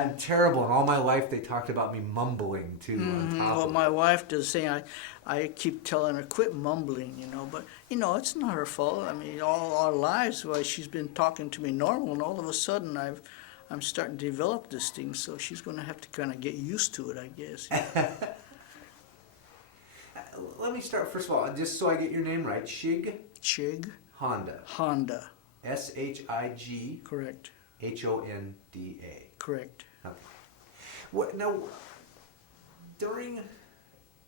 I'm terrible, and all my life they talked about me mumbling too. On top Well, of my it. wife does say I keep telling her quit mumbling, but it's not her fault. I mean, all our lives, why she's been talking to me normal, and all of a sudden I'm starting to develop this thing, so she's going to have to kind of get used to it, I guess. Let me start first of all, just so I get your name right. Shig Shig Honda. Honda. Shig Correct. Honda. Correct. Okay. What now?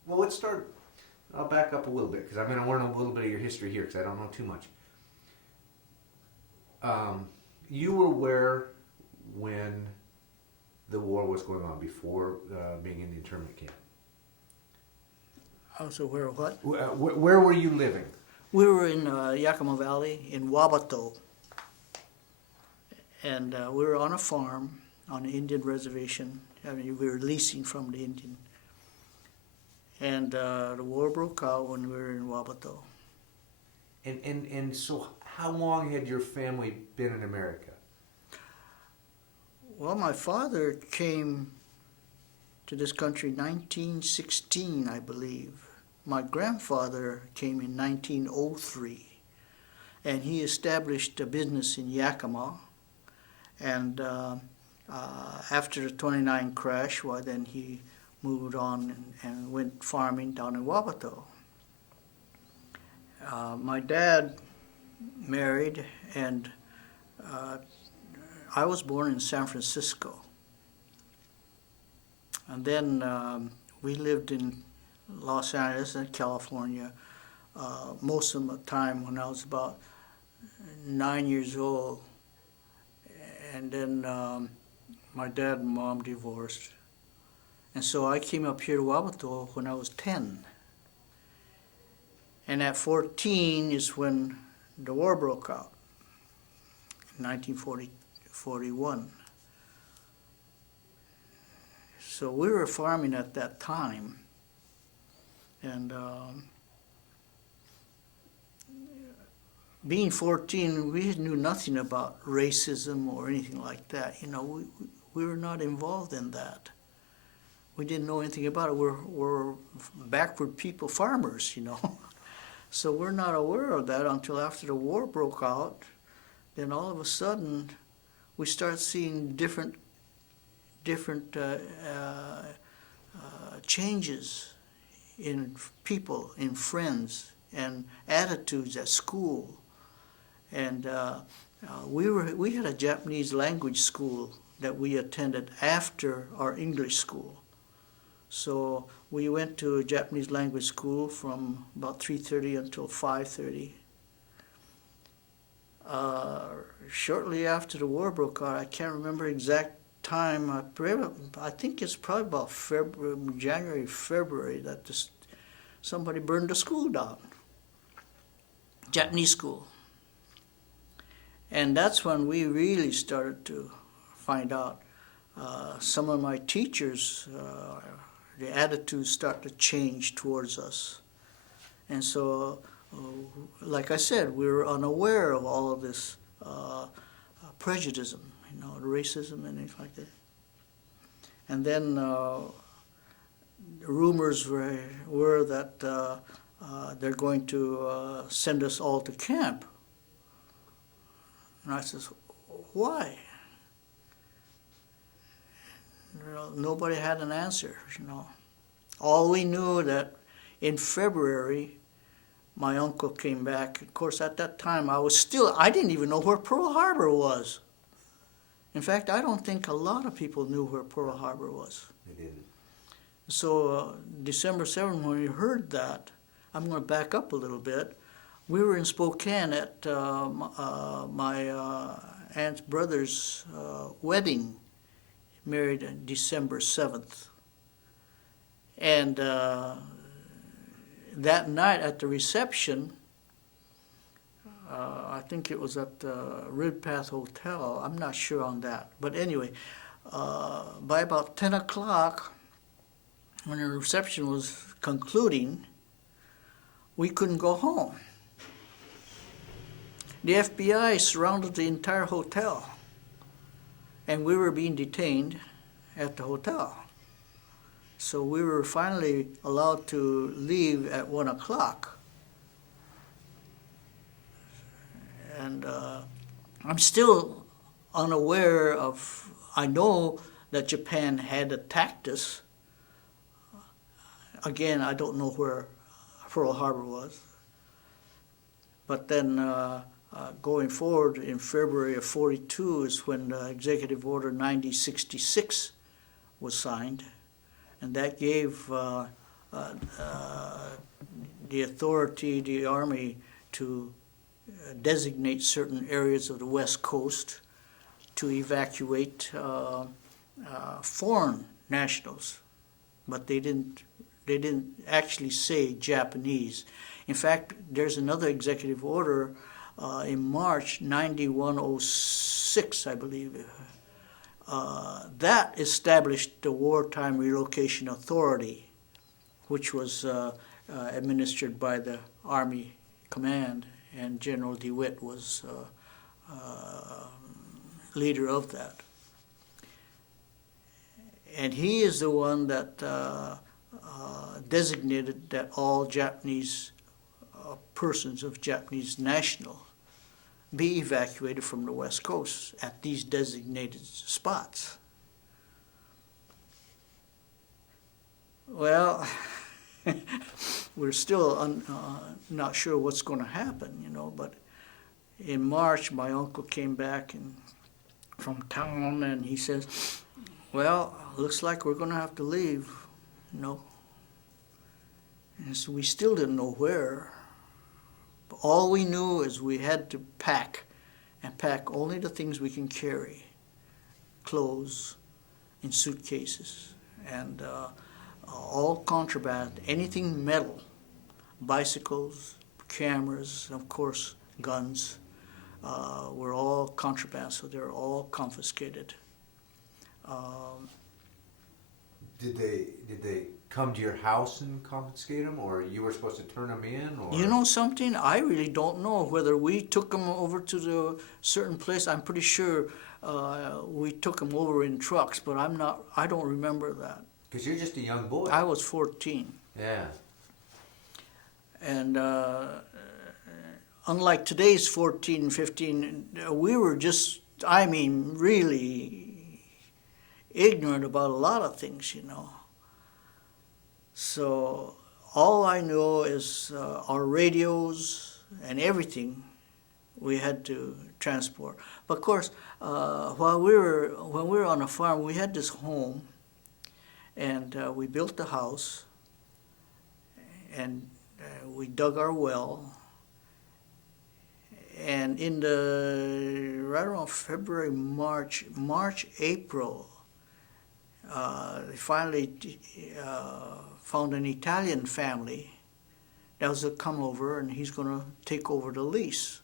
Let's start. I'll back up a little bit because I'm going to learn a little bit of your history here because I don't know too much. You were where when the war was going on before being in the internment camp? Also, where what? Where were you living? We were in Yakima Valley in Wabato, and we were on a farm on an Indian reservation. I mean, we were leasing from the Indian. And the war broke out when we were in Wabato. And so how long had your family been in America? Well, my father came to this country in 1916, I believe. My grandfather came in 1903, and he established a business in Yakima. And after the 29 crash, well, then he moved on and went farming down in Wabato. My dad married, and I was born in San Francisco. And then we lived in Los Angeles and California most of the time when I was about 9 years old. And then my dad and mom divorced. And so I came up here to Wabato when I was 10. And at 14 is when the war broke out, in 1941. So we were farming at that time. And being 14, we knew nothing about racism or anything like that. We were not involved in that. We didn't know anything about it. We're backward people, farmers, So we're not aware of that until after the war broke out. Then all of a sudden, we start seeing different changes in people, in friends, and attitudes at school. And we had a Japanese language school that we attended after our English school. So we went to a Japanese language school from about 3:30 until 5:30. Shortly after the war broke out, I can't remember exact time. I think it's probably about January, February that somebody burned the school down, Japanese school. And that's when we really started to find out. Some of my teachers, the attitudes start to change towards us. And so, like I said, we were unaware of all of this prejudice, racism and things like that. And then the rumors were that they're going to send us all to camp. And I says, why? Nobody had an answer, All we knew that in February, my uncle came back. Of course, at that time, I didn't even know where Pearl Harbor was. In fact, I don't think a lot of people knew where Pearl Harbor was. They didn't. So December 7th, when we heard that, I'm going to back up a little bit. We were in Spokane at my aunt's brother's wedding, married on December 7th. And that night at the reception, I think it was at the Ridpath Hotel. I'm not sure on that. But anyway, by about 10 o'clock, when the reception was concluding, we couldn't go home. The FBI surrounded the entire hotel, and we were being detained. at the hotel. So we were finally allowed to leave at 1 o'clock. And I'm still unaware of, I know that Japan had attacked us. Again, I don't know where Pearl Harbor was. But then going forward in February of 42 is when Executive Order 9066 was signed. And that gave the authority, the Army, to designate certain areas of the West Coast to evacuate foreign nationals. But they didn't actually say Japanese. In fact, there's another executive order in March 9106, I believe, that established the Wartime Relocation Authority, which was administered by the Army Command, and General DeWitt was leader of that. And he is the one that designated that all Japanese persons of Japanese national be evacuated from the West Coast at these designated spots. Well, we're still not sure what's going to happen, but in March my uncle came back from town and he says, well, looks like we're going to have to leave, And so we still didn't know where. All we knew is we had to pack, and pack only the things we can carry, clothes in suitcases, and all contraband, anything metal, bicycles, cameras, of course, guns, were all contraband, so they're all confiscated. Did they come to your house and confiscate them, or you were supposed to turn them in? Or? You know something? I really don't know whether we took them over to the certain place. I'm pretty sure we took them over in trucks, but I don't remember that. Because you're just a young boy. I was 14. Yeah. And unlike today's 14, 15, we were just, really ignorant about a lot of things, So all I know is our radios and everything we had to transport. But of course, when we were on a farm, we had this home, and we built the house, and we dug our well. And in right around February, March, April, they finally found an Italian family that was to come over, and he's going to take over the lease.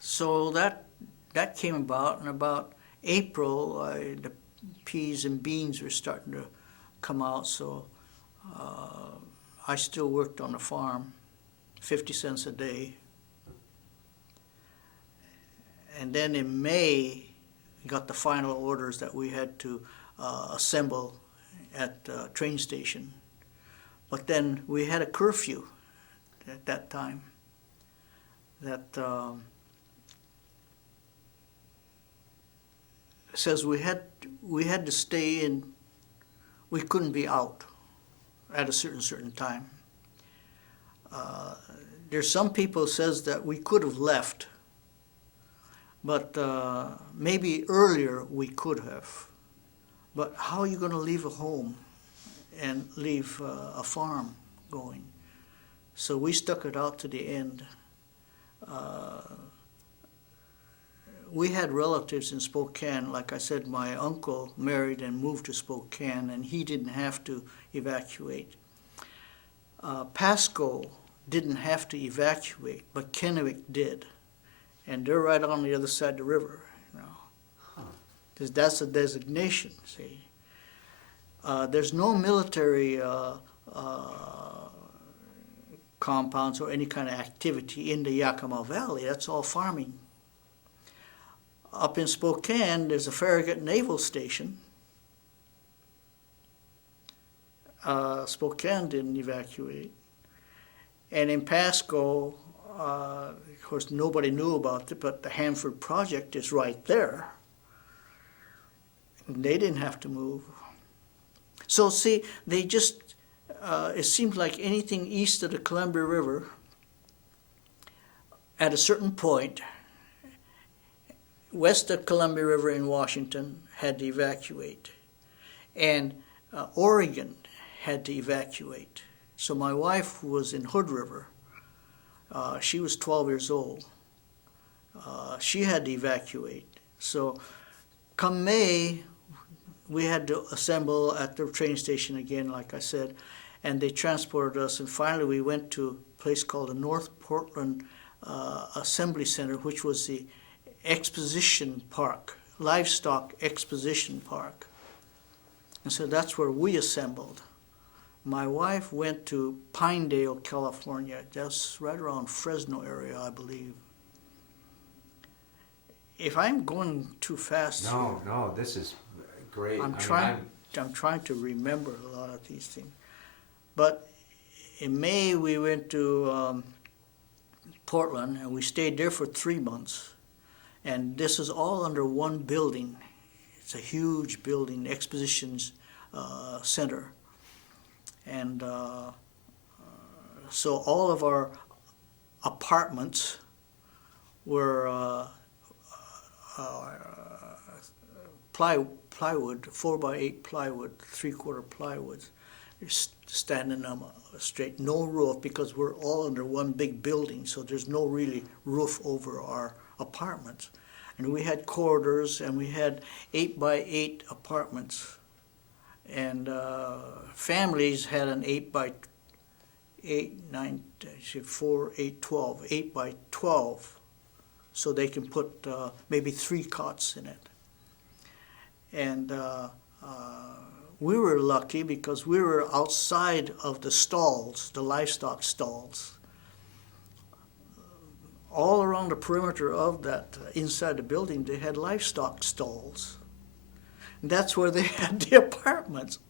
So that came about, and about April, the peas and beans were starting to come out, so I still worked on the farm, 50 cents a day. And then in May, we got the final orders that we had to assemble at the train station. But then we had a curfew at that time that says we had to stay in. We couldn't be out at a certain time. There's some people says that we could have left, but maybe earlier we could have. But how are you going to leave a home and leave a farm going? So we stuck it out to the end. We had relatives in Spokane. Like I said, my uncle married and moved to Spokane, and he didn't have to evacuate. Pasco didn't have to evacuate, but Kennewick did. And they're right on the other side of the river, because that's a designation, see. There's no military compounds or any kind of activity in the Yakima Valley. That's all farming. up in Spokane, there's a Farragut Naval Station. Spokane didn't evacuate. And in Pasco, of course, nobody knew about it, but the Hanford Project is right there. And they didn't have to move. So see, they just, it seems like anything east of the Columbia River, at a certain point, west of Columbia River in Washington had to evacuate. And Oregon had to evacuate. So my wife, who was in Hood River, she was 12 years old. She had to evacuate. So come May, we had to assemble at the train station again, like I said, and they transported us. And finally we went to a place called the North Portland Assembly Center, which was the exposition park, livestock exposition park. And so that's where we assembled. My wife went to Pinedale, California. That's right around Fresno area, I believe. If I'm going too fast, No, this is great. I'm trying to remember a lot of these things. But in May we went to Portland, and we stayed there for 3 months. And this is all under one building. It's a huge building, expositions center. And so all of our apartments were plywood, 4x8 plywood, 3/4 plywood, standing them straight, no roof, because we're all under one big building, so there's no really roof over our apartments. And we had corridors, and we had 8x8 apartments. And families had an 8x12, so they can put maybe 3 cots in it. And we were lucky because we were outside of the stalls, the livestock stalls. All around the perimeter of that, inside the building, they had livestock stalls. And that's where they had the apartments.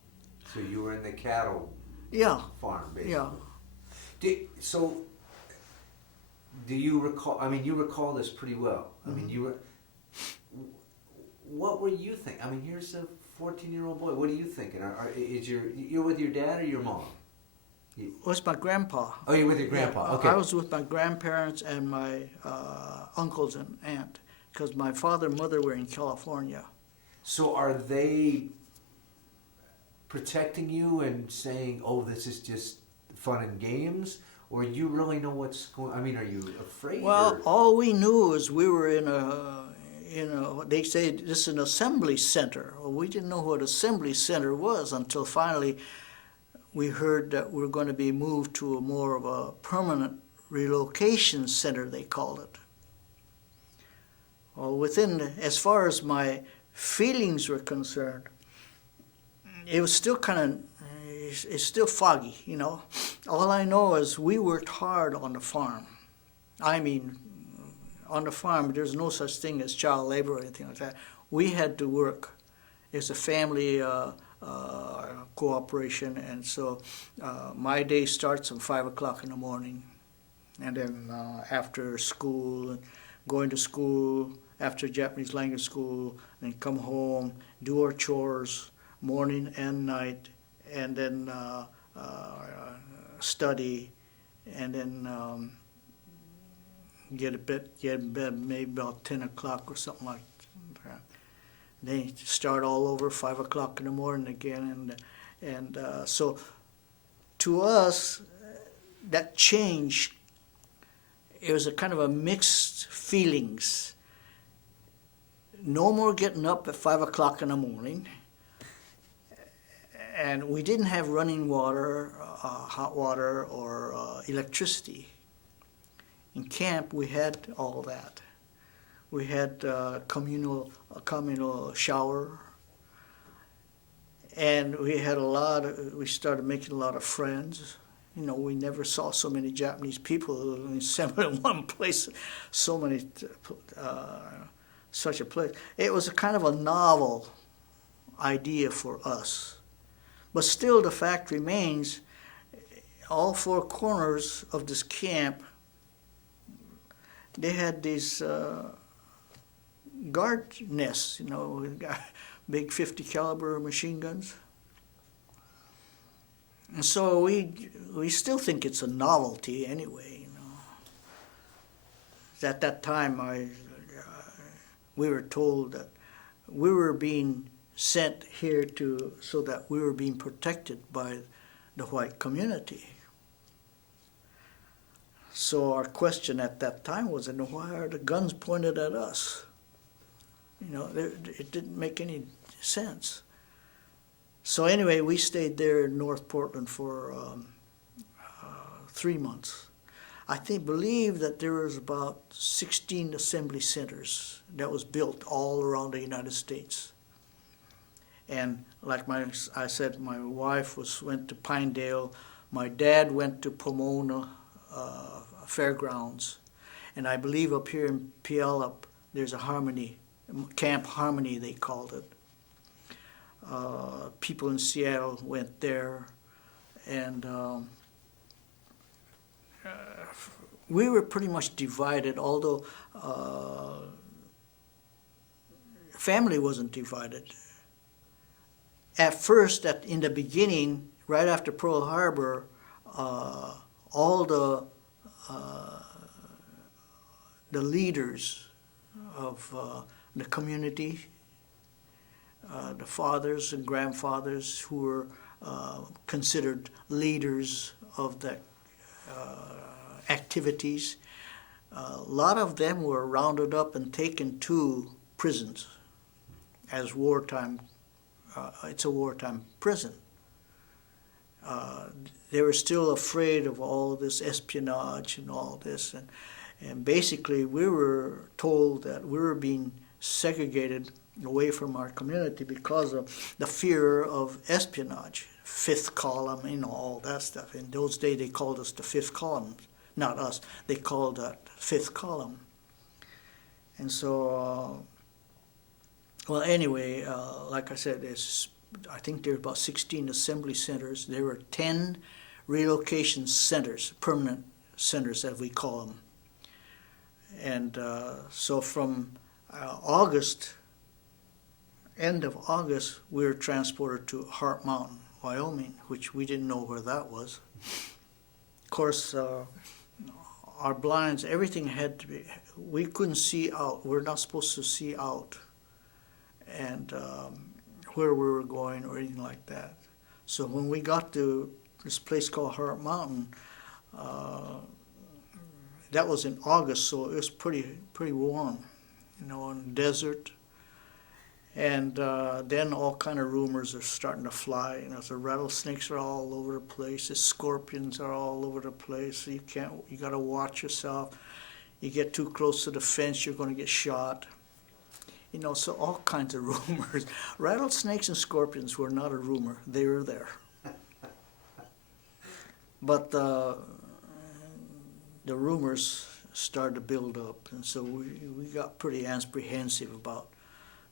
So you were in the cattle farm, basically. Yeah. Do you recall, I mean, you recall this pretty well. I mean, what were you thinking? I mean, here's a 14-year-old boy. What are you thinking? You're with your dad or your mom? With my grandpa. Oh, you're with your grandpa. Okay. I was with my grandparents and my uncles and aunt, because my father and mother were in California. So are they protecting you and saying, "Oh, this is just fun and games," or you really know what's going? I mean, are you afraid? Well, all we knew is we were in a, they say this is an assembly center. Well, we didn't know what assembly center was until finally we heard that we were going to be moved to more of a permanent relocation center, they called it. Well, as far as my feelings were concerned, it was still it's still foggy, you know. All I know is we worked hard on the farm. I mean, on the farm, there's no such thing as child labor or anything like that. We had to work. It's a family cooperation, and so my day starts at 5 o'clock in the morning, and then after school, going to school, after Japanese language school, and come home, do our chores, morning and night, and then study, and then get in bed maybe about 10 o'clock or something like that. Then start all over 5 o'clock in the morning again, and so to us that change, it was a kind of a mixed feelings. No more getting up at 5 o'clock in the morning, and we didn't have running water, hot water, or electricity. In camp, we had all that. We had a communal shower, and we started making a lot of friends. You know, we never saw so many Japanese people assembled in one place, so many. such a place. It was a kind of a novel idea for us. But still, the fact remains, all four corners of this camp, they had these guard nests, with big 50 caliber machine guns. And so we still think it's a novelty anyway. At that time, we were told that we were being sent here so that we were being protected by the white community. So our question at that time was, why are the guns pointed at us? It didn't make any sense. So anyway, we stayed there in North Portland for 3 months. I believe that there was about 16 assembly centers that was built all around the United States. And like I said, my wife went to Pinedale. My dad went to Pomona Fairgrounds. And I believe up here in Puyallup, there's a Harmony, Camp Harmony they called it. People in Seattle went there. And we were pretty much divided, although family wasn't divided. At first, in the beginning, right after Pearl Harbor, all the leaders of the community, the fathers and grandfathers who were considered leaders of the activities, a lot of them were rounded up and taken to prisons as wartime. It's a wartime prison. They were still afraid of all this espionage and all this, and basically we were told that we were being segregated away from our community because of the fear of espionage, fifth column, all that stuff. In those days they called us the fifth column, not us. They called that fifth column. And so, well, anyway, like I said, I think there were about 16 assembly centers. There were 10 relocation centers, permanent centers as we call them. And so from end of August, we were transported to Heart Mountain, Wyoming, which we didn't know where that was. Of course, our blinds, everything had to be, we couldn't see out. We're not supposed to see out and where we were going or anything like that. So when we got to this place called Heart Mountain, that was in August, so it was pretty warm, in the desert. And then all kind of rumors are starting to fly. The rattlesnakes are all over the place. The scorpions are all over the place. So you got to watch yourself. You get too close to the fence, you're going to get shot. So all kinds of rumors. Rattlesnakes and scorpions were not a rumor. They were there. But the rumors started to build up, and so we got pretty apprehensive about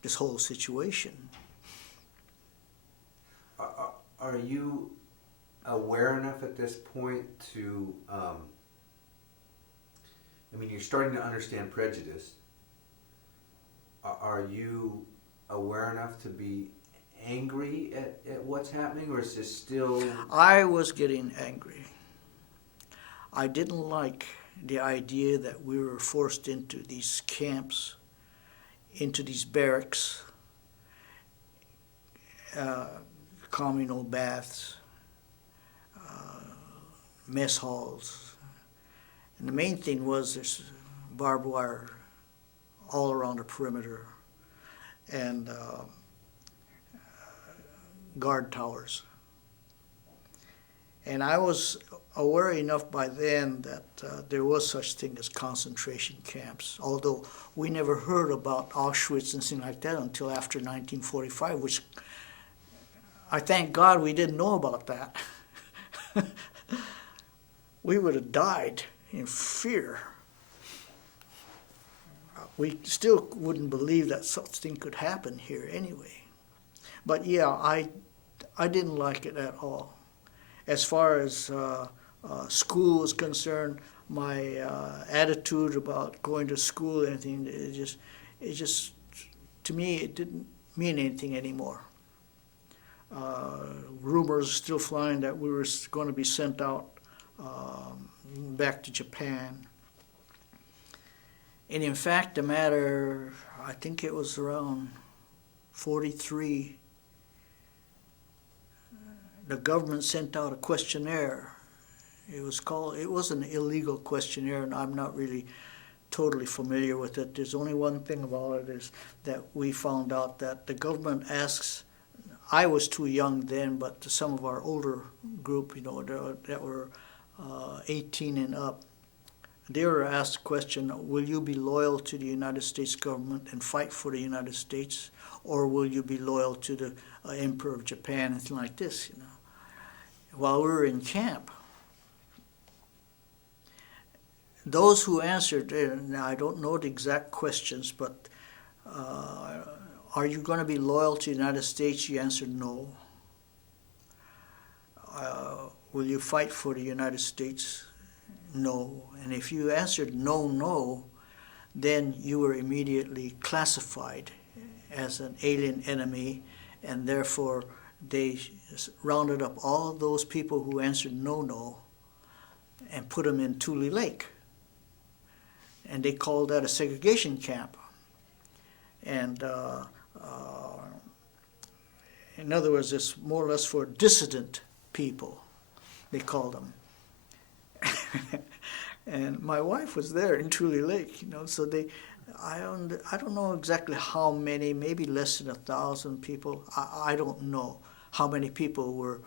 this whole situation. Are you aware enough at this point to, you're starting to understand prejudice. Are you aware enough to be angry at what's happening, or is this still... I was getting angry. I didn't like the idea that we were forced into these camps, into these barracks, communal baths, mess halls. And the main thing was there's barbed wire all around the perimeter and guard towers. And I was aware enough by then that there was such thing as concentration camps, although we never heard about Auschwitz and things like that until after 1945, which I thank God we didn't know about that. We would have died in fear. we still wouldn't believe that such thing could happen here anyway. But yeah, I didn't like it at all. As far as school is concerned, my attitude about going to school, anything, it just, to me, it didn't mean anything anymore. Rumors still flying that we were going to be sent out back to Japan. And in fact, the matter, I think it was around 43, the government sent out a questionnaire. It was an illegal questionnaire, and I'm not really totally familiar with it. There's only one thing about it is that we found out that the government asks, I was too young then, but some of our older group, that were 18 and up, they were asked the question, will you be loyal to the United States government and fight for the United States, or will you be loyal to the Emperor of Japan, anything like this, while we were in camp. Those who answered, now I don't know the exact questions, but are you going to be loyal to the United States? You answered no. Will you fight for the United States? No. And if you answered no, then you were immediately classified as an alien enemy, and therefore they rounded up all of those people who answered no and put them in Tule Lake. And they called that a segregation camp. And in other words, it's more or less for dissident people, they called them. And my wife was there in Tule Lake, so I don't know exactly how many, maybe less than 1,000 people. I don't know how many people were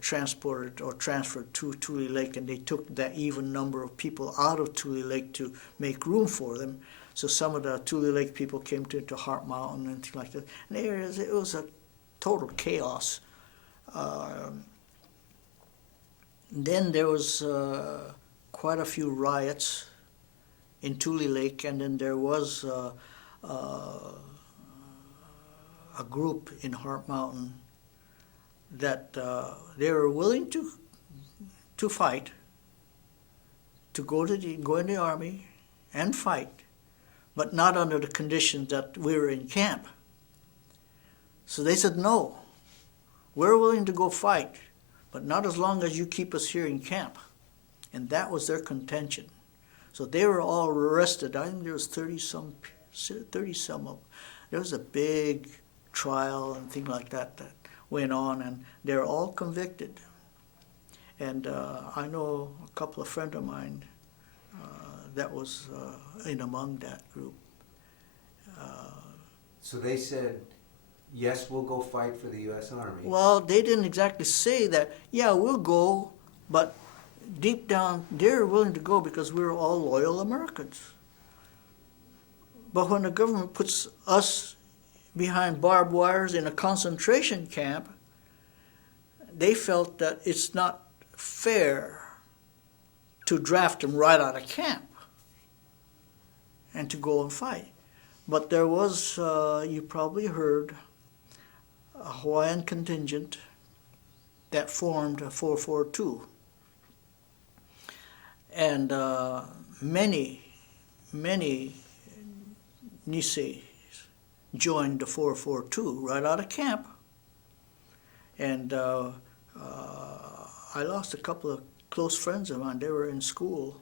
transported or transferred to Tule Lake, and they took that even number of people out of Tule Lake to make room for them. So some of the Tule Lake people came to Heart Mountain and things like that. And it was a total chaos. Then there was quite a few riots in Tule Lake, and then there was a group in Heart Mountain that they were willing to fight, to go in the army and fight, but not under the conditions that we were in camp. So they said, no, we're willing to go fight, but not as long as you keep us here in camp. And that was their contention. So they were all arrested. I think there was 30-some of them. There was a big trial and things like that went on, and they were all convicted. And I know a couple of friends of mine that was in among that group. So they said, yes, we'll go fight for the U.S. Army. Well, they didn't exactly say that, yeah, we'll go, but deep down, they're willing to go because we're all loyal Americans. But when the government puts us behind barbed wires in a concentration camp, they felt that it's not fair to draft them right out of camp and to go and fight. But there was, you probably heard, a Hawaiian contingent that formed a 442. And many Nisei joined the 442 right out of camp. And I lost a couple of close friends of mine. They were in school.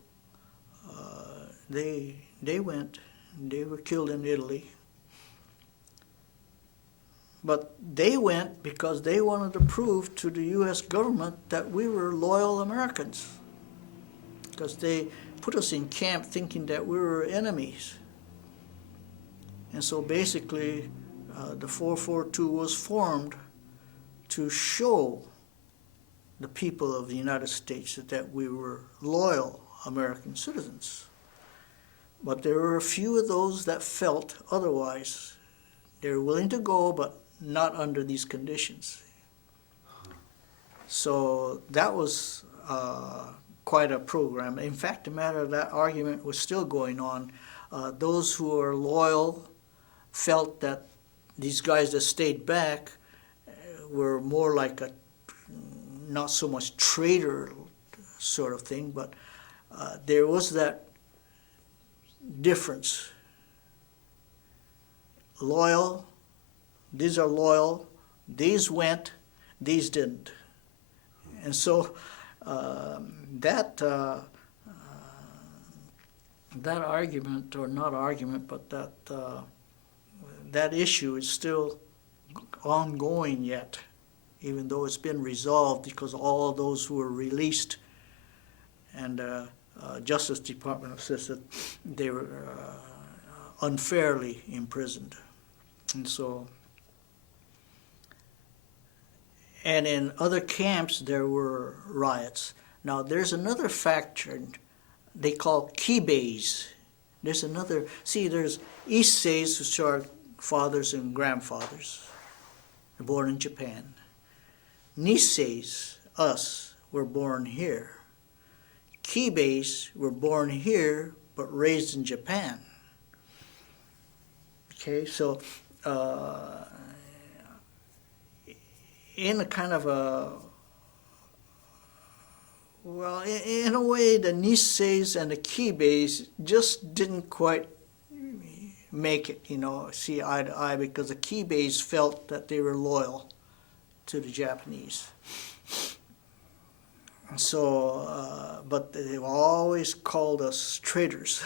They went. They were killed in Italy. But they went because they wanted to prove to the U.S. government that we were loyal Americans, because they put us in camp thinking that we were enemies. And so basically, the 442 was formed to show the people of the United States that we were loyal American citizens. But there were a few of those that felt otherwise. They were willing to go, but not under these conditions. So that was quite a program. In fact, the matter of that argument was still going on those who are loyal felt that these guys that stayed back were more like a not so much traitor sort of thing, but there was that difference. Loyal, these are loyal, these went, these didn't. And so that argument, or not argument, but that issue is still ongoing yet, even though it's been resolved, because all those who were released, and Justice Department says that they were unfairly imprisoned. And so, and in other camps there were riots. Now there's another factor they call kibes. There's another, there's Issei's, which are fathers and grandfathers, born in Japan. Nisei's, us, were born here. Kibes were born here but raised in Japan. Okay, so in a kind of a, well, in a way, the Niseis and the Kibes just didn't quite make it, see eye to eye, because the Kibes felt that they were loyal to the Japanese. So, but they've always called us traitors,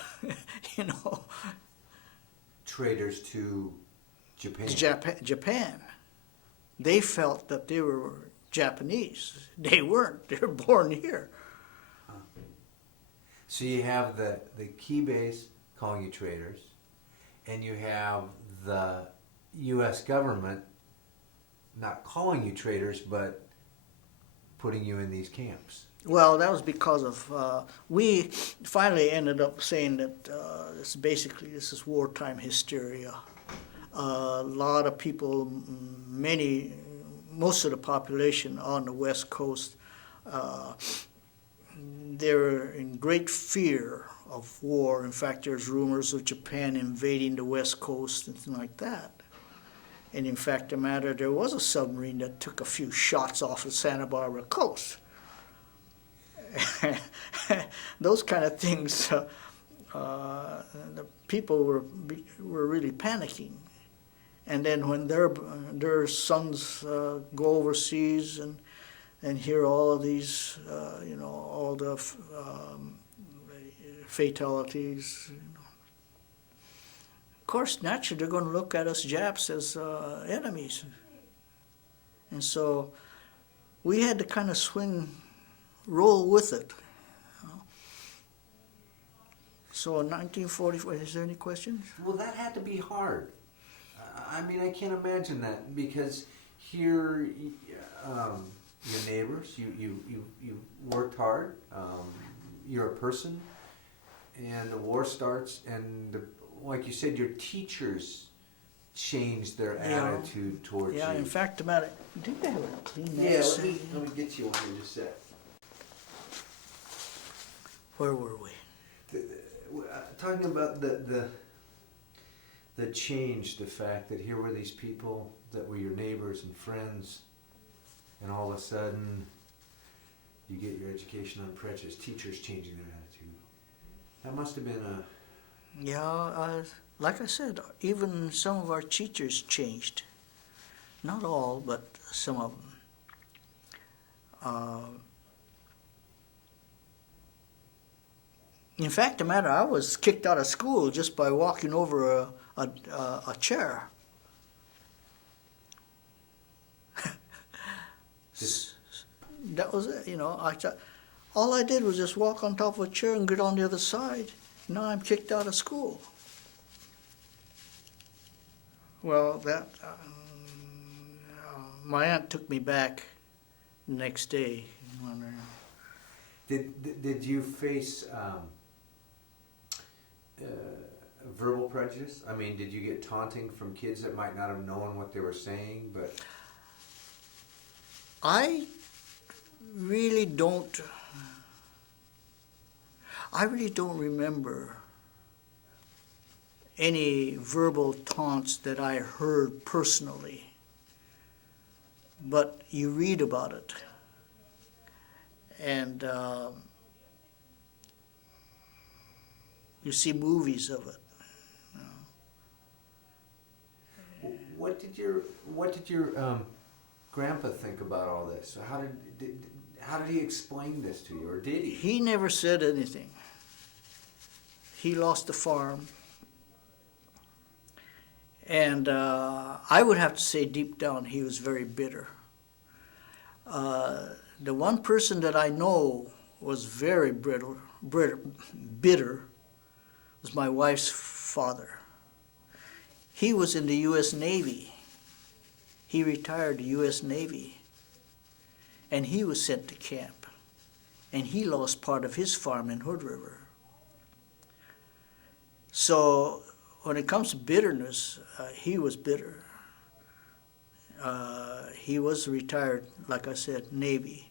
Traitors to Japan. Japan. They felt that they were Japanese. They weren't. They were born here. So you have the Kibes calling you traitors, and you have the U.S. government not calling you traitors, but putting you in these camps. Well, that was because of, we finally ended up saying that this is wartime hysteria. A lot of people, most of the population on the West Coast, they're in great fear of war. In fact, there's rumors of Japan invading the West Coast and things like that. And in fact, there was a submarine that took a few shots off the Santa Barbara coast. Those kind of things, the people were really panicking. And then when their sons go overseas and hear all of these, all the fatalities, of course, naturally, they're going to look at us Japs as enemies. And so we had to kind of roll with it. So in 1944, is there any questions? Well, that had to be hard. I mean, I can't imagine that, because here, your neighbors, you worked hard, you're a person, and the war starts, and like you said, your teachers changed their attitude towards you. Yeah, in fact, did they have a Kleenex? Yeah, let me get you one in just a sec. Where were we? Talking about the change, the fact that here were these people that were your neighbors and friends, and all of a sudden you get your education on prejudice, teachers changing their attitude. That must have been a... Yeah, like I said, even some of our teachers changed. Not all, but some of them. In fact, the matter, I was kicked out of school just by walking over a chair. That was it, all I did was just walk on top of a chair and get on the other side. Now I'm kicked out of school. Well, my aunt took me back the next day. Did you face verbal prejudice? I mean, did you get taunting from kids that might not have known what they were saying, but... I really don't remember any verbal taunts that I heard personally, but you read about it, and you see movies of it. What did your grandpa think about all this? How did he explain this to you, or did he? He never said anything. He lost the farm, and I would have to say deep down he was very bitter. The one person that I know was very bitter was my wife's father. He was in the U.S. Navy. He retired the U.S. Navy, and he was sent to camp, and he lost part of his farm in Hood River. So when it comes to bitterness, he was bitter. He was retired, like I said, Navy.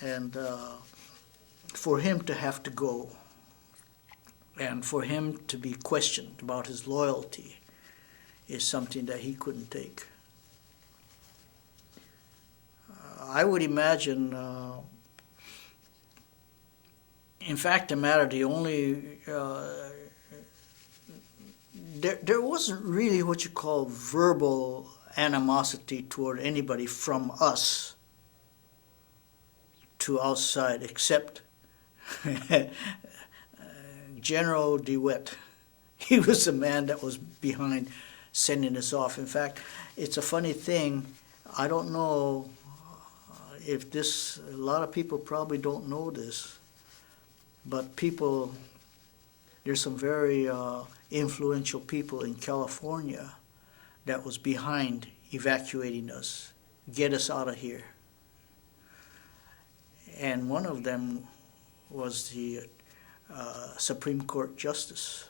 And for him to have to go, and for him to be questioned about his loyalty is something that he couldn't take. I would imagine, in fact, the matter, the only, there wasn't really what you call verbal animosity toward anybody from us to outside, except General DeWitt. He was the man that was behind sending us off. In fact, it's a funny thing. I don't know if this, a lot of people probably don't know this, but there's some very influential people in California that was behind evacuating us, get us out of here. And one of them was the Supreme Court Justice.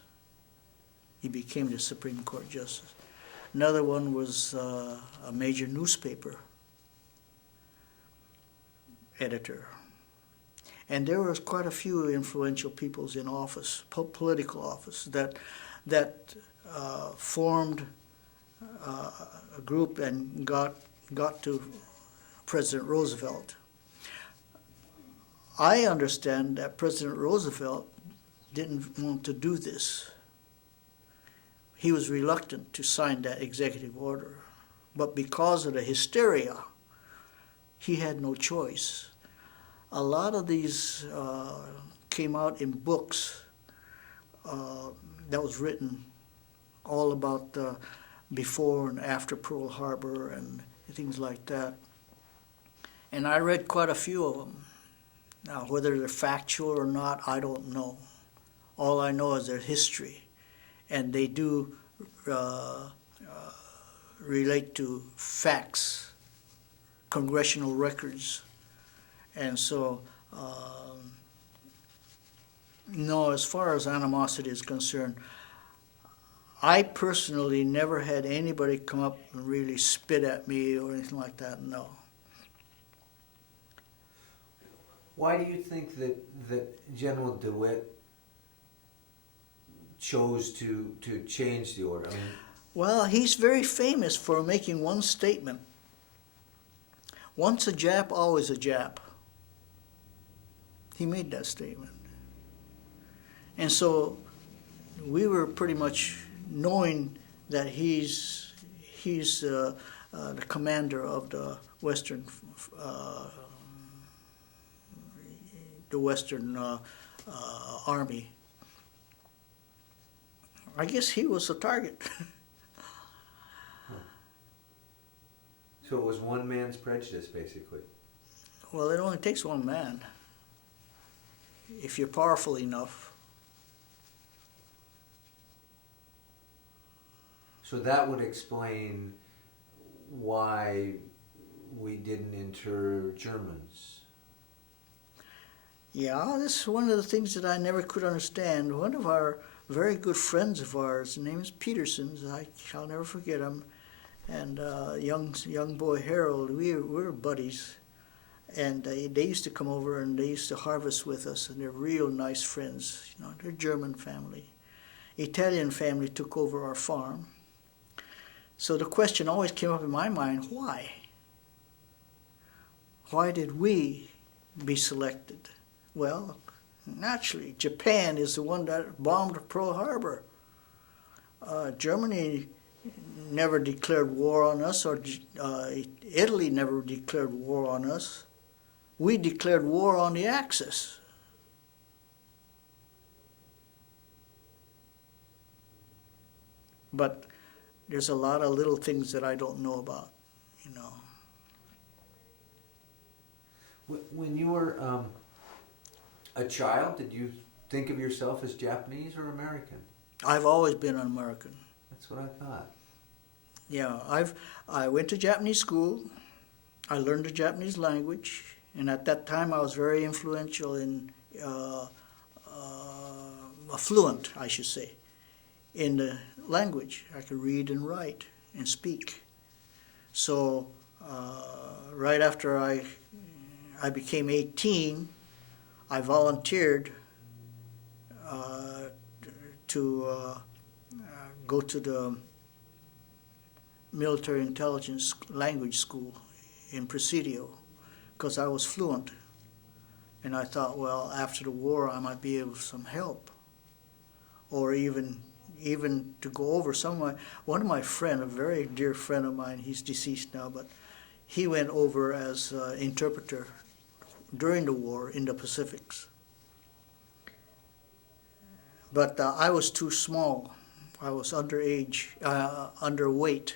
He became the Supreme Court Justice. Another one was a major newspaper editor. And there was quite a few influential peoples in office, political office, that formed a group and got to President Roosevelt. I understand that President Roosevelt didn't want to do this. He was reluctant to sign that executive order. But because of the hysteria, he had no choice. A lot of these came out in books that was written all about before and after Pearl Harbor and things like that. And I read quite a few of them. Now, whether they're factual or not, I don't know. All I know is their history. And they do relate to facts, congressional records. And so, no, as far as animosity is concerned, I personally never had anybody come up and really spit at me or anything like that, no. Why do you think that General DeWitt chose to change the order? I mean, well, he's very famous for making one statement. Once a Jap, always a Jap. He made that statement. And so we were pretty much knowing that he's the commander of the Western Army. I guess he was the target. So it was one man's prejudice, basically. Well, it only takes one man. If you're powerful enough. So that would explain why we didn't enter Germans. Yeah, this is one of the things that I never could understand. One of our very good friends of ours, his name is Peterson, I shall never forget him, and young boy Harold, we were buddies. And they used to come over and they used to harvest with us, and they're real nice friends. You know, they're German family. Italian family took over our farm. So the question always came up in my mind, why? Why did we be selected? Well, naturally, Japan is the one that bombed Pearl Harbor. Germany never declared war on us, or Italy never declared war on us. We declared war on the Axis. But there's a lot of little things that I don't know about, you know. When you were a child, did you think of yourself as Japanese or American? I've always been an American. That's what I thought. Yeah, I went to Japanese school. I learned the Japanese language, and at that time I was very influential in, fluent, I should say, in the language. I could read and write and speak. So right after I became 18, I volunteered to go to the military intelligence language school in Presidio because I was fluent. And I thought, well, after the war, I might be of some help, or even to go over one of my friend, a very dear friend of mine, he's deceased now, but he went over as interpreter during the war in the Pacifics. But I was too small. I was underweight.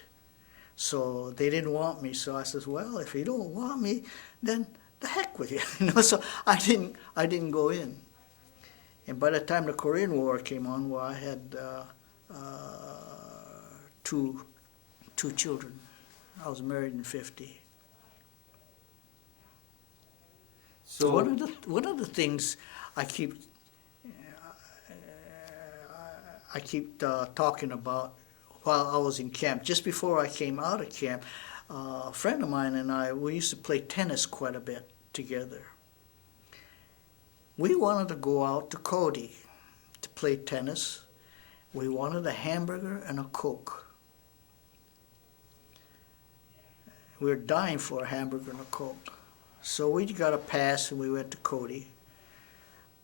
So they didn't want me. So I said, well, if you don't want me, then the heck with you. So I didn't go in. And by the time the Korean War came on, well, I had two children. I was married in 50. So one of the things I keep talking about while I was in camp, just before I came out of camp, a friend of mine and we used to play tennis quite a bit together. We wanted to go out to Cody to play tennis. We wanted a hamburger and a Coke. We were dying for a hamburger and a Coke. So we got a pass and we went to Cody.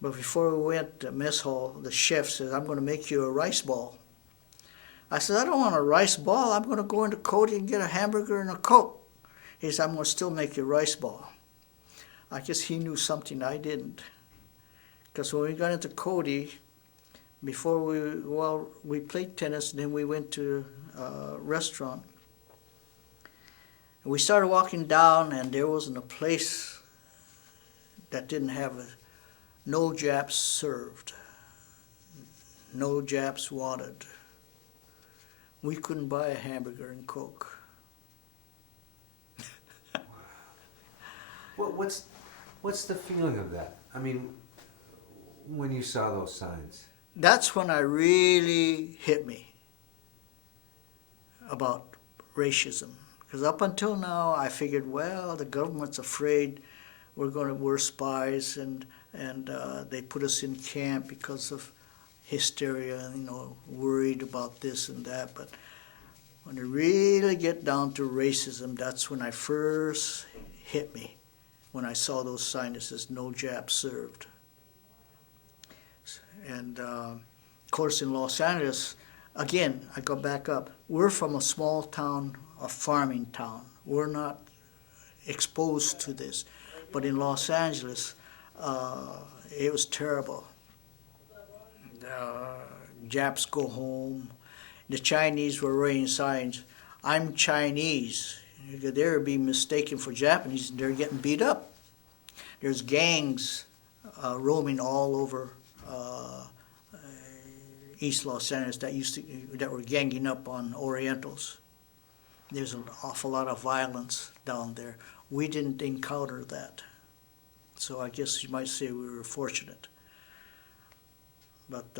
But before we went to mess hall, the chef says, I'm going to make you a rice ball. I said, I don't want a rice ball. I'm going to go into Cody and get a hamburger and a Coke. He said, I'm going to still make you a rice ball. I guess he knew something I didn't. Because when we got into Cody, before we played tennis, and then we went to a restaurant. And we started walking down, and there wasn't a place that didn't have no Japs served, no Japs wanted. We couldn't buy a hamburger and Coke. what's the feeling of that? I mean, when you saw those signs? That's when I really hit me about racism. Because up until now, I figured, well, the government's afraid we're spies, and they put us in camp because of hysteria, worried about this and that. But when you really get down to racism, that's when I first hit me, when I saw those signs that says no Japs served. And of course in Los Angeles, again, I go back up, we're from a small town, a farming town. We're not exposed to this. But in Los Angeles, it was terrible. Japs go home. The Chinese were wearing signs, I'm Chinese. They're being mistaken for Japanese, and they're getting beat up. There's gangs roaming all over East Los Angeles that were ganging up on Orientals. There's an awful lot of violence down there. We didn't encounter that. So I guess you might say we were fortunate. But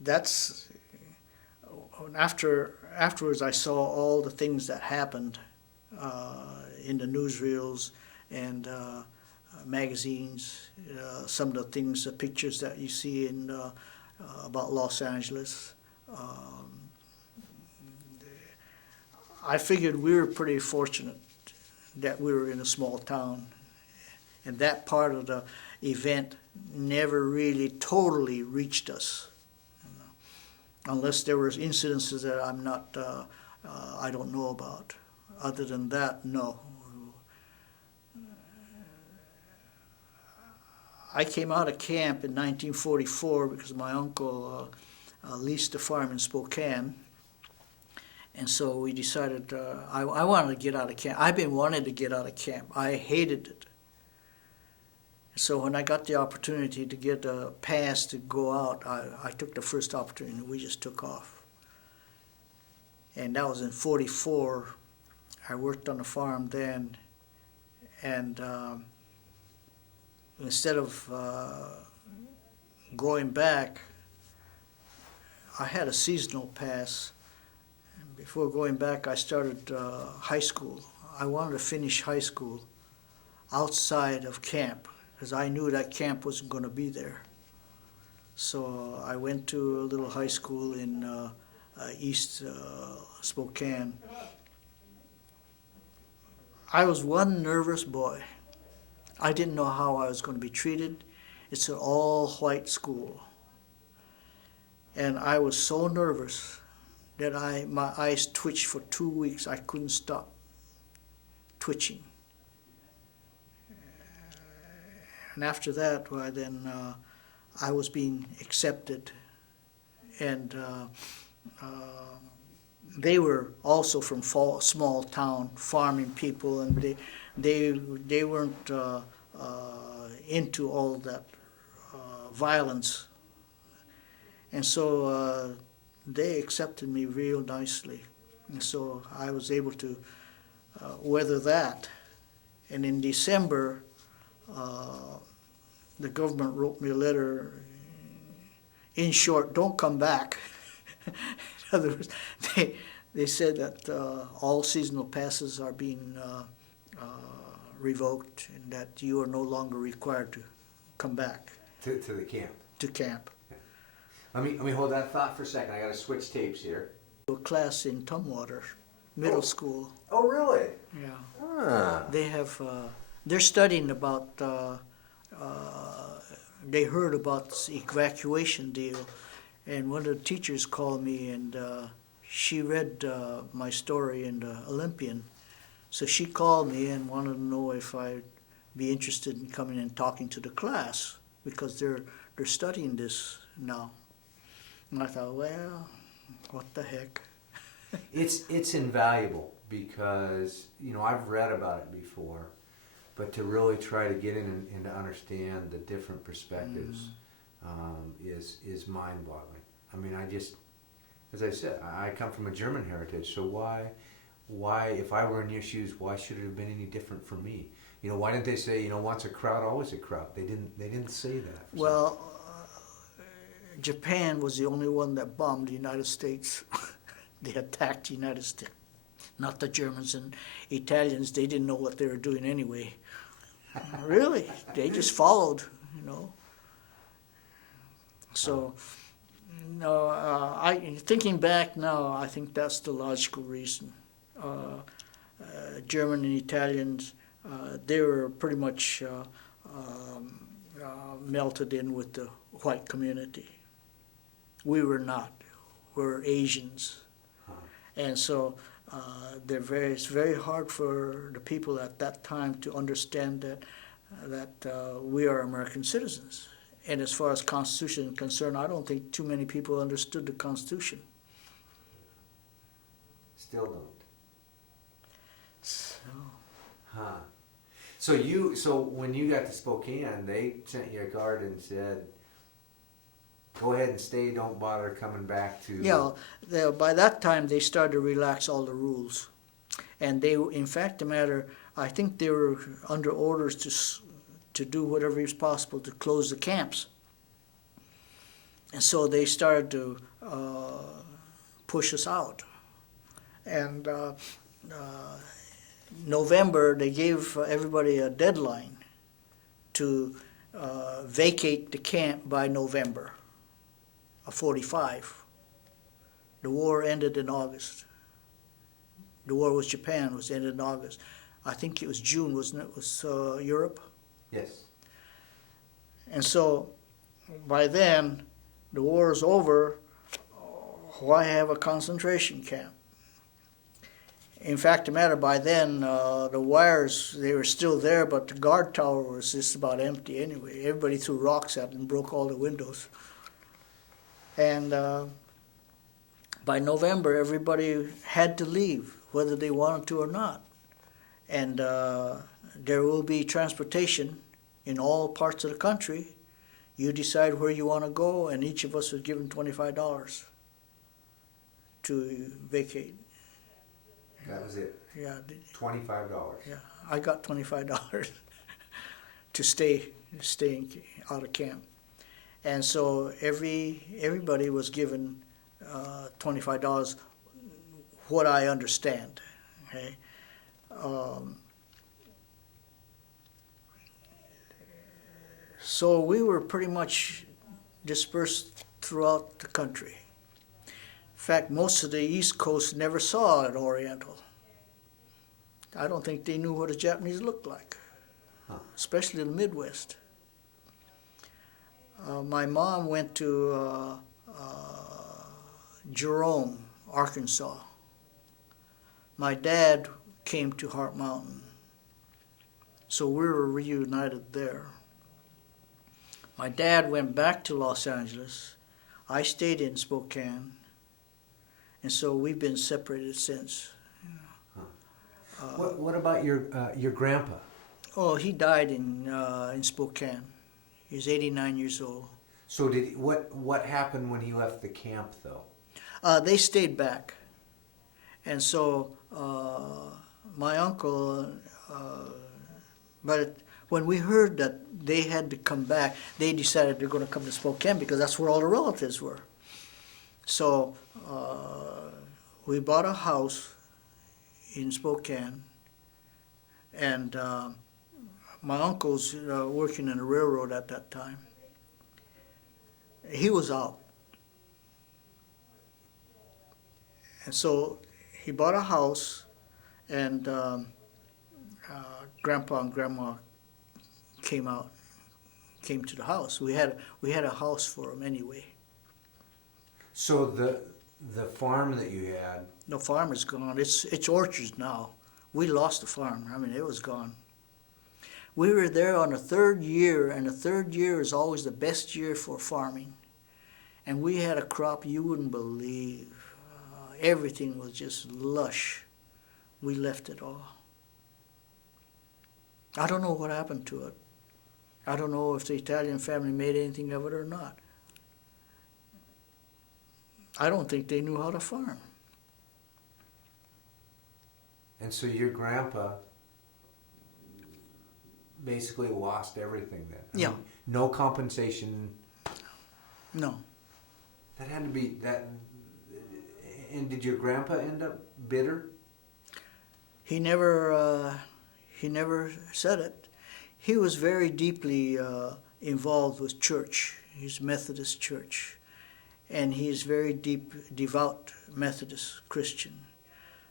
that's afterwards I saw all the things that happened in the newsreels and magazines, some of the things, the pictures that you see in about Los Angeles. I figured we were pretty fortunate that we were in a small town, and that part of the event never really totally reached us, unless there were incidences that I don't know about. Other than that, no. I came out of camp in 1944 because my uncle leased a farm in Spokane. And so we decided, I wanted to get out of camp. I've been wanting to get out of camp. I hated it. So when I got the opportunity to get a pass to go out, I took the first opportunity. We just took off. And that was in 44. I worked on the farm then. And instead of going back, I had a seasonal pass. Before going back, I started high school. I wanted to finish high school outside of camp because I knew that camp wasn't going to be there. So I went to a little high school in East Spokane. I was one nervous boy. I didn't know how I was going to be treated. It's an all-white school. And I was so nervous that my eyes twitched for 2 weeks. I couldn't stop twitching. And after that, well, then I was being accepted. And they were also from small town farming people, and they weren't into all that violence. And so they accepted me real nicely. And so I was able to weather that. And in December, the government wrote me a letter, in short, don't come back. In other words, they said that all seasonal passes are being revoked and that you are no longer required to come back. To the camp? To camp. Let me hold that thought for a second. I got to switch tapes here. A class in Tumwater, middle school. Oh, really? Yeah. Ah. They have, they're studying about, they heard about this evacuation deal, and one of the teachers called me, and she read my story in the Olympian. So she called me and wanted to know if I'd be interested in coming and talking to the class, because they're studying this now. And I thought, well, what the heck? It's invaluable because, I've read about it before, but to really try to get in and to understand the different perspectives is mind-boggling. I mean, as I said, I come from a German heritage, so why, if I were in your shoes, why should it have been any different for me? Why didn't they say, once a crowd, always a crowd? They didn't say that. Well, Japan was the only one that bombed the United States. They attacked the United States. Not the Germans and Italians. They didn't know what they were doing anyway. Really, they just followed, So, thinking back now, I think that's the logical reason. German and Italians, they were pretty much melted in with the white community. We were not. We're Asians. And so it's very hard for the people at that time to understand that we are American citizens. And as far as Constitution is concerned, I don't think too many people understood the Constitution. Still don't. So. So when you got to Spokane, they sent you a card and said, go ahead and stay, don't bother coming back to... Yeah, by that time they started to relax all the rules. And they, in fact, I think they were under orders to do whatever is possible to close the camps. And so they started to push us out. And November, they gave everybody a deadline to vacate the camp by November. of 45. The war ended in August. The war with Japan was ended in August. I think it was June, wasn't it? Was Europe? Yes. And so by then, the war is over. Why have a concentration camp? In fact, the matter, by then, the wires, they were still there, but the guard tower was just about empty anyway. Everybody threw rocks at it and broke all the windows. And by November, everybody had to leave, whether they wanted to or not. And there will be transportation in all parts of the country. You decide where you want to go, and each of us was given $25 to vacate. That was it. Yeah. $25. Yeah, I got $25 to stay out of camp, and so everybody was given $25. What I understand, okay. So we were pretty much dispersed throughout the country. In fact, most of the East Coast never saw an Oriental. I don't think they knew what a Japanese looked like, especially the Midwest. My mom went to Jerome, Arkansas. My dad came to Heart Mountain. So we were reunited there. My dad went back to Los Angeles. I stayed in Spokane. And so we've been separated since. What about your grandpa? Oh, he died in Spokane. He was 89 years old. So what happened when he left the camp, though? They stayed back. And so my uncle, but when we heard that they had to come back, they decided they're going to come to Spokane because that's where all the relatives were. So we bought a house in Spokane, and my uncle's working in the railroad at that time. He was out. And so he bought a house, and Grandpa and Grandma came to the house. We had a house for them anyway. So the farm that you had. The farm is gone. It's orchards now. We lost the farm. I mean, it was gone. We were there on the third year, and the third year is always the best year for farming. And we had a crop you wouldn't believe. Everything was just lush. We left it all. I don't know what happened to it. I don't know if the Italian family made anything of it or not. I don't think they knew how to farm. And so your grandpa basically lost everything then? Yeah. No compensation? No. That had to be that. And did your grandpa end up bitter? He never said it. He was very deeply involved with church, his Methodist church, and he's very devout Methodist Christian.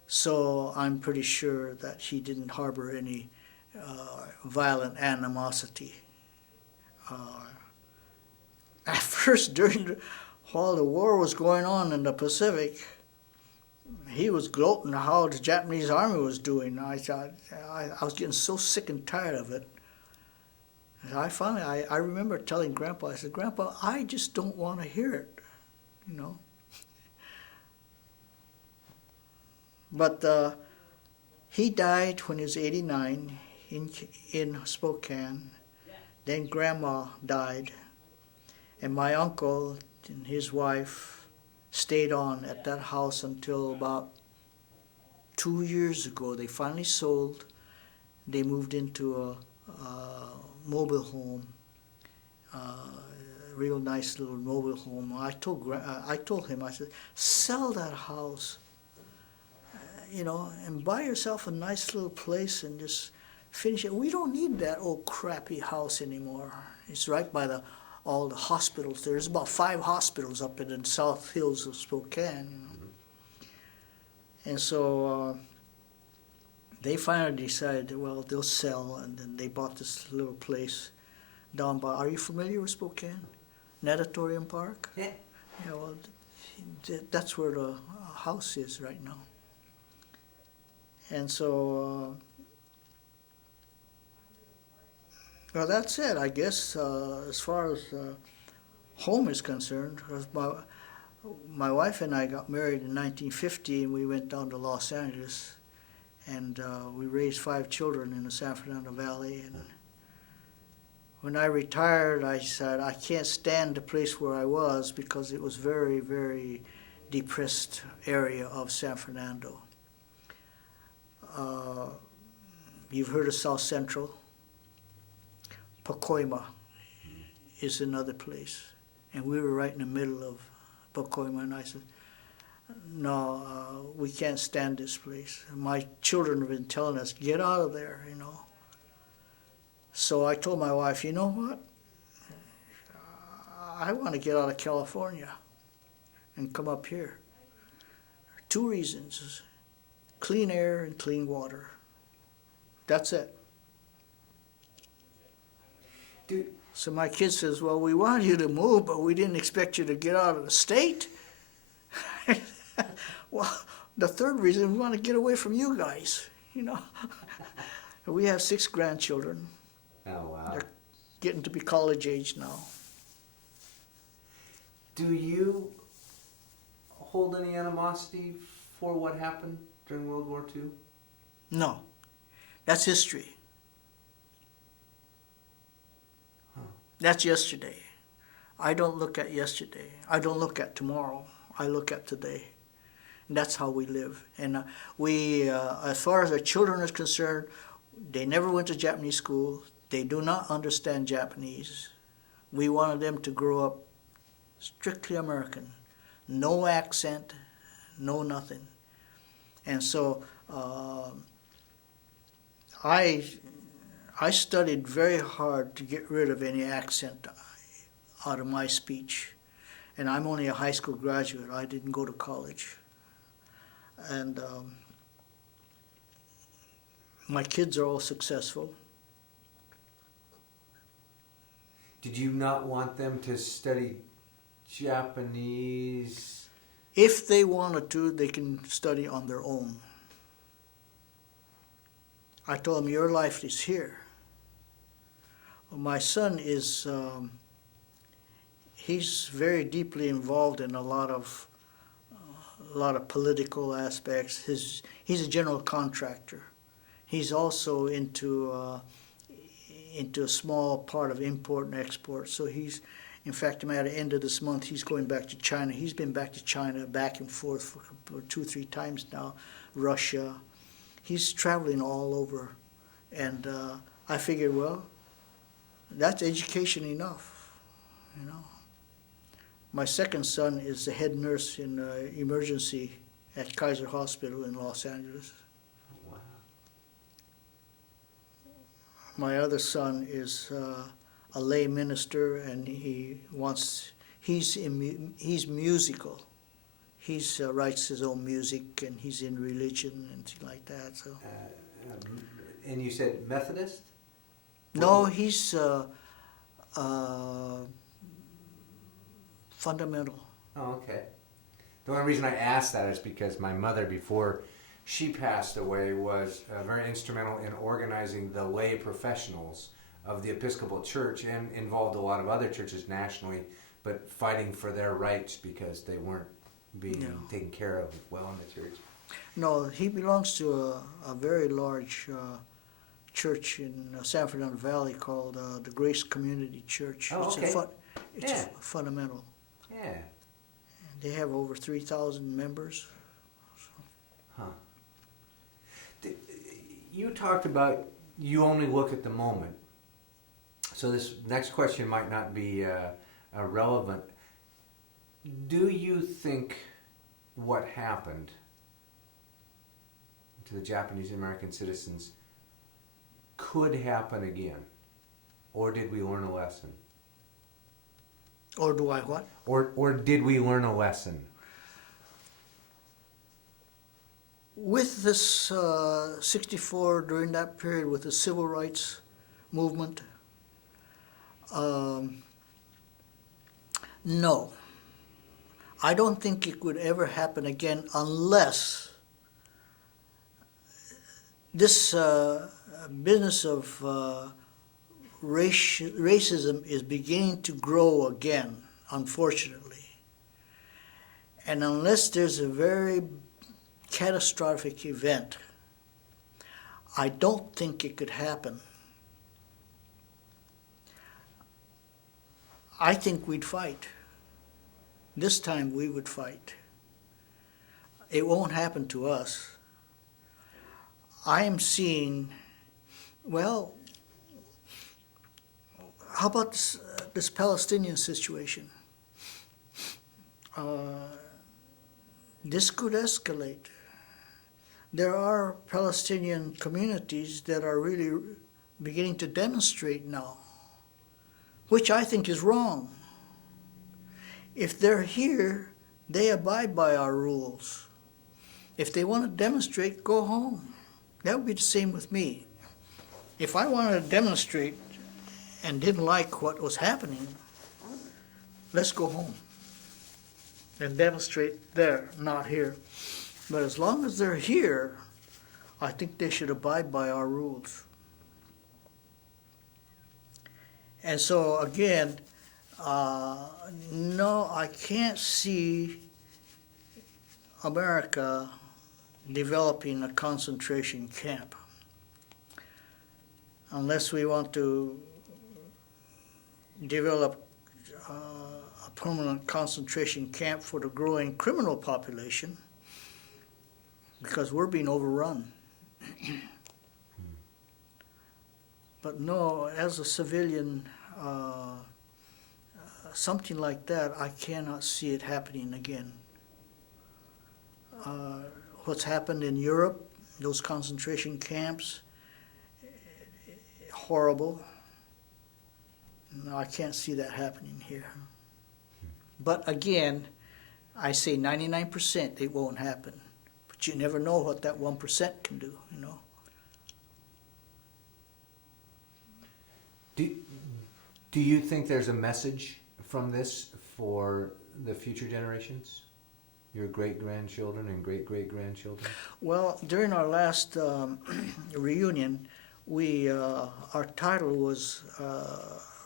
So I'm pretty sure that he didn't harbor any violent animosity. At first, while the war was going on in the Pacific, he was gloating how the Japanese army was doing. I thought I was getting so sick and tired of it. And I remember telling Grandpa, I said, Grandpa, I just don't want to hear it, you know. But he died when he was 89 in Spokane. Then Grandma died, and my uncle and his wife stayed on at that house until about 2 years ago. They finally sold. They moved into a mobile home, a real nice little mobile home. I told him, I said, sell that house, and buy yourself a nice little place and just finish it. We don't need that old crappy house anymore. It's right by the all the hospitals. There's about 5 hospitals up in the South Hills of Spokane. You know? And so they finally decided, well, they'll sell, and then they bought this little place down by, are you familiar with Spokane? Natatorium Park? Yeah. Yeah, well, that's where the house is right now. And so, well, that's it, I guess, as far as home is concerned. My wife and I got married in 1950, and we went down to Los Angeles, and we raised 5 children in the San Fernando Valley. And when I retired, I said, I can't stand the place where I was because it was very, very depressed area of San Fernando. You've heard of South Central? Pacoima is another place. And we were right in the middle of Pacoima, and I said, no, we can't stand this place. My children have been telling us, get out of there, you know. So I told my wife, you know what? I want to get out of California and come up here. 2 reasons, clean air and clean water. That's it. Dude. So my kid says, well, we want you to move, but we didn't expect you to get out of the state. Well, the 3rd reason, we want to get away from you guys, you know. We have 6 grandchildren. Oh, wow. They're getting to be college age now. Do you hold any animosity for what happened during World War II? No. That's history. That's yesterday. I don't look at yesterday. I don't look at tomorrow. I look at today. And that's how we live. And we, as far as our children are concerned, they never went to Japanese school. They do not understand Japanese. We wanted them to grow up strictly American. No accent, no nothing. And so I studied very hard to get rid of any accent out of my speech. And I'm only a high school graduate. I didn't go to college. And my kids are all successful. Did you not want them to study Japanese? If they wanted to, they can study on their own. I told them, your life is here. My son is, he's very deeply involved in a lot of political aspects. He's a general contractor. He's also into a small part of import and export. So he's, in fact, at the end of this month, he's going back to China. He's been back to China, back and forth for 2 or 3 times now. Russia. He's traveling all over. And I figured, well, that's education enough, you know. My second son is the head nurse in emergency at Kaiser Hospital in Los Angeles. Wow. My other son is a lay minister, and he's musical. He writes his own music, and he's in religion and things like that. So. And you said Methodist? No, he's fundamental. Oh, okay. The only reason I asked that is because my mother, before she passed away, was very instrumental in organizing the lay professionals of the Episcopal Church, and involved a lot of other churches nationally, but fighting for their rights because they weren't being taken care of well in the church. No, he belongs to a very large church in San Fernando Valley called the Grace Community Church. Oh, okay. It's fundamental. Yeah. They have over 3,000 members. Huh. You talked about you only look at the moment. So this next question might not be relevant. Do you think what happened to the Japanese American citizens could happen again? Or did we learn a lesson? Or do I what? Or did we learn a lesson? With this 64, during that period with the civil rights movement, no. I don't think it would ever happen again unless this business of racism is beginning to grow again, unfortunately. And unless there's a very catastrophic event, I don't think it could happen. I think we'd fight. This time we would fight. It won't happen to us. I am seeing, well, how about this Palestinian situation? This could escalate. There are Palestinian communities that are really beginning to demonstrate now, which I think is wrong. If they're here, they abide by our rules. If they want to demonstrate, go home. That would be the same with me. If I wanted to demonstrate and didn't like what was happening, let's go home and demonstrate there, not here. But as long as they're here, I think they should abide by our rules. And so again, no, I can't see America developing a concentration camp unless we want to develop a permanent concentration camp for the growing criminal population, because we're being overrun. But no, as a civilian, something like that, I cannot see it happening again. What's happened in Europe, those concentration camps, horrible. No, I can't see that happening here. But again, I say 99% it won't happen. But you never know what that 1% can do, you know. Do you think there's a message from this for the future generations? Your great-grandchildren and great-great-grandchildren? Well, during our last reunion, our title was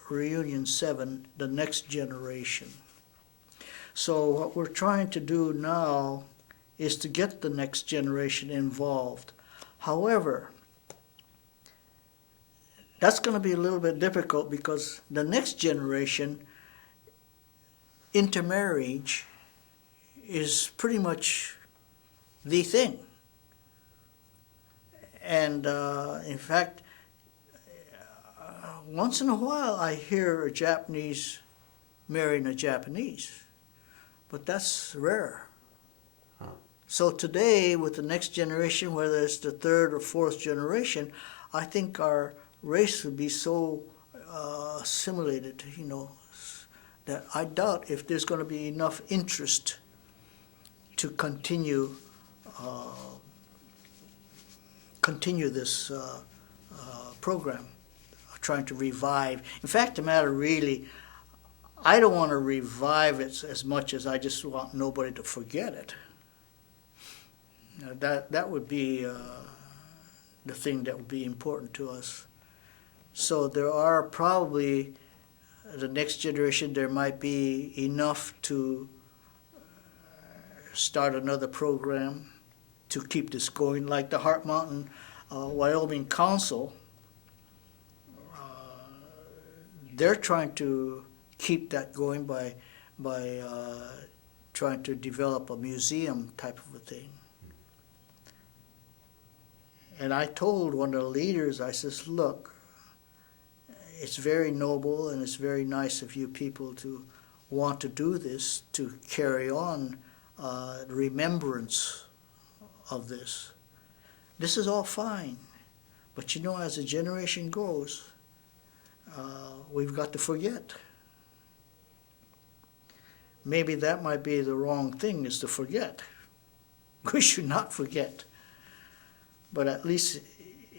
Reunion 7, The Next Generation. So what we're trying to do now is to get the next generation involved. However, that's going to be a little bit difficult because the next generation, intermarriage is pretty much the thing. And in fact, once in a while I hear a Japanese marrying a Japanese, but that's rare. Huh. So today, with the next generation, whether it's the third or fourth generation, I think our race would be so assimilated, you know, that I doubt if there's going to be enough interest to continue this program, trying to revive. In fact, the matter really, I don't want to revive it as much as I just want nobody to forget it. That would be the thing that would be important to us. So there are probably, the next generation, there might be enough to start another program to keep this going, like the Heart Mountain Wyoming Council. They're trying to keep that going by trying to develop a museum type of a thing. And I told one of the leaders, I says, look, it's very noble and it's very nice of you people to want to do this, to carry on remembrance of this. This is all fine. But you know, as a generation goes, we've got to forget. maybe that might be the wrong thing, is to forget. We should not forget. But at least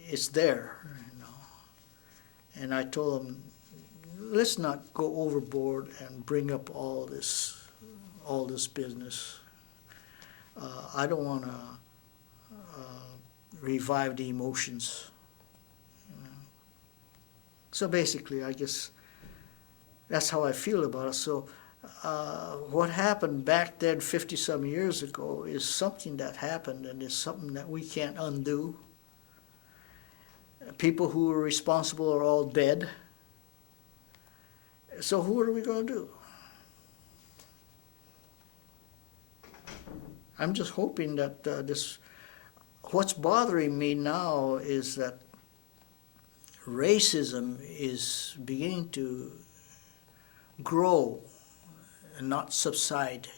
it's there, you know. And I told them, let's not go overboard and bring up all this business. I don't want to revive the emotions. You know. So basically, I guess that's how I feel about it. So what happened back then 50-some years ago is something that happened, and it's something that we can't undo. People who were responsible are all dead. So who are we going to do? I'm just hoping that what's bothering me now is that racism is beginning to grow and not subside.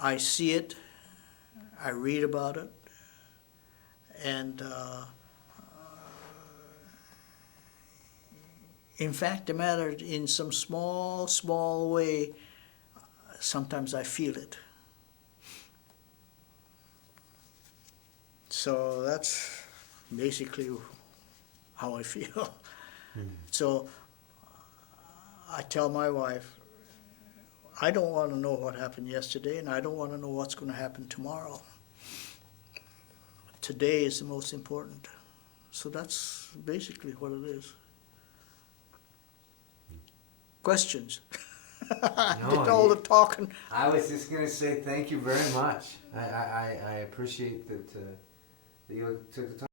I see it, I read about it, and in fact, the matter in some small way, sometimes I feel it. So that's basically how I feel. So I tell my wife, I don't want to know what happened yesterday, and I don't want to know what's going to happen tomorrow. Today is the most important. So that's basically what it is. Questions? I did all the talking. I was just going to say thank you very much. I appreciate that you took the time.